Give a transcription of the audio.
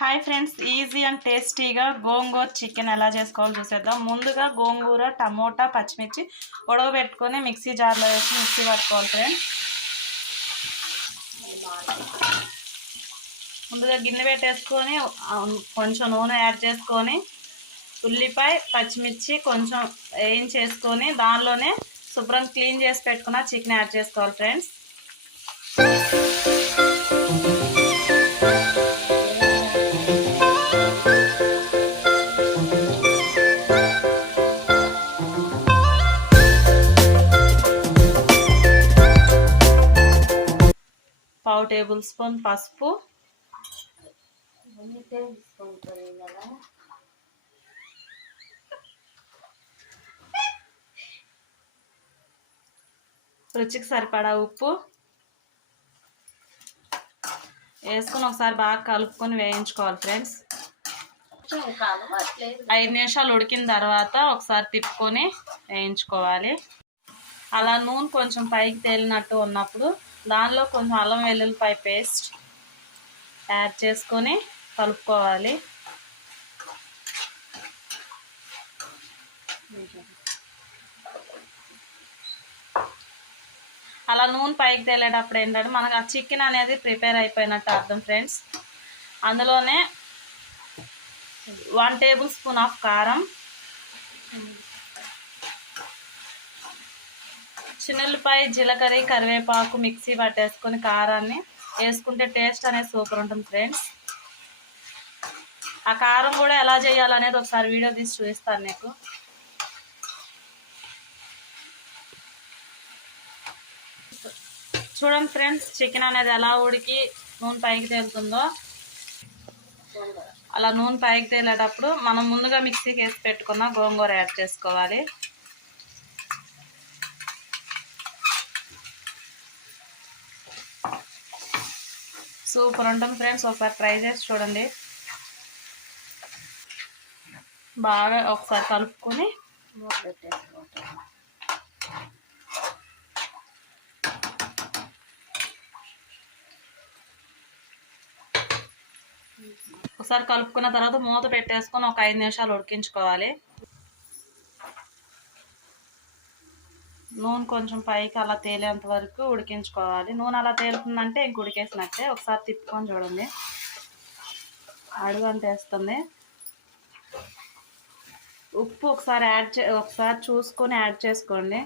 Hi friends, easy and టేస్టీగా గోంగూర chicken ఎలా చేసుకోవాలో చూసేద్దాం. ముందుగా గోంగూర, టమోటా, పచ్చిమిర్చి ఉడకబెట్టుకొని మిక్సీ జార్లో వేసి మిక్సీ పట్టుకోవాలి ఫ్రెండ్స్. ముందుగా గిన్నె పెట్టేసుకొని కొంచెం నూనె యాడ్ చేసుకొని ఉల్లిపాయ, పచ్చిమిర్చి కొంచెం వేయించేసుకొని దానిలోనే శుభ్రం క్లీన్ చేసి పెట్టుకున్న చికెన్ యాడ్ చేసుకోవాలి ఫ్రెండ్స్. పావు టేబుల్ స్పూన్ పసుపు, రుచికి సరిపడా ఉప్పు వేసుకొని ఒకసారి బాగా కలుపుకొని వేయించుకోవాలి ఫ్రెండ్స్. 5 నిమిషాలు ఉడికిన తర్వాత ఒకసారి తిప్పుకొని వేయించుకోవాలి. అలా నూనె కొంచెం పైకి తేలినట్టు ఉన్నప్పుడు దానిలో కొంచెం అల్లం వెల్లుల్లిపాయ పేస్ట్ యాడ్ చేసుకొని కలుపుకోవాలి. అలా నూనె పైకి తేలేటప్పుడు ఏంటంటే మనకు ఆ చికెన్ అనేది ప్రిపేర్ అయిపోయినట్టు అర్థం ఫ్రెండ్స్. అందులోనే 1 టేబుల్ స్పూన్ ఆఫ్ కారం, చిన్నులపాయ, జీలకర్ర, కరివేపాకు మిక్సీ పట్టేసుకొని కారాన్ని వేసుకుంటే టేస్ట్ అనేది సూపర్ ఉంటుంది ఫ్రెండ్స్. ఆ కారం కూడా ఎలా చేయాలనేది ఒకసారి వీడియో తీసి చూపిస్తాను నీకు. చూడండి ఫ్రెండ్స్, చికెన్ అనేది ఎలా ఉడికి నూనె పైకి తేలుతుందో. అలా నూనె పైకి తేలేటప్పుడు మనం ముందుగా మిక్సీకి వేసి పెట్టుకున్న గోంగూర యాడ్ చేసుకోవాలి. సూపర్ ఉంటుంది ఫ్రెండ్స్, ఒకసారి ట్రై చేసి చూడండి. బాగా ఒకసారి కలుపుకొని ఒకసారి కలుపుకున్న తర్వాత మూత పెట్టేసుకొని ఒక 5 నిమిషాలు ఉడికించుకోవాలి. నూనె కొంచెం పైకి అలా తేలేంత వరకు ఉడికించుకోవాలి. నూనె అలా తేలుతుందంటే ఇంక ఉడికేసినట్టే. ఒకసారి తిప్పుకొని చూడండి, అడుగు అంటేస్తుంది. ఉప్పు ఒకసారి చూసుకొని యాడ్ చేసుకోండి.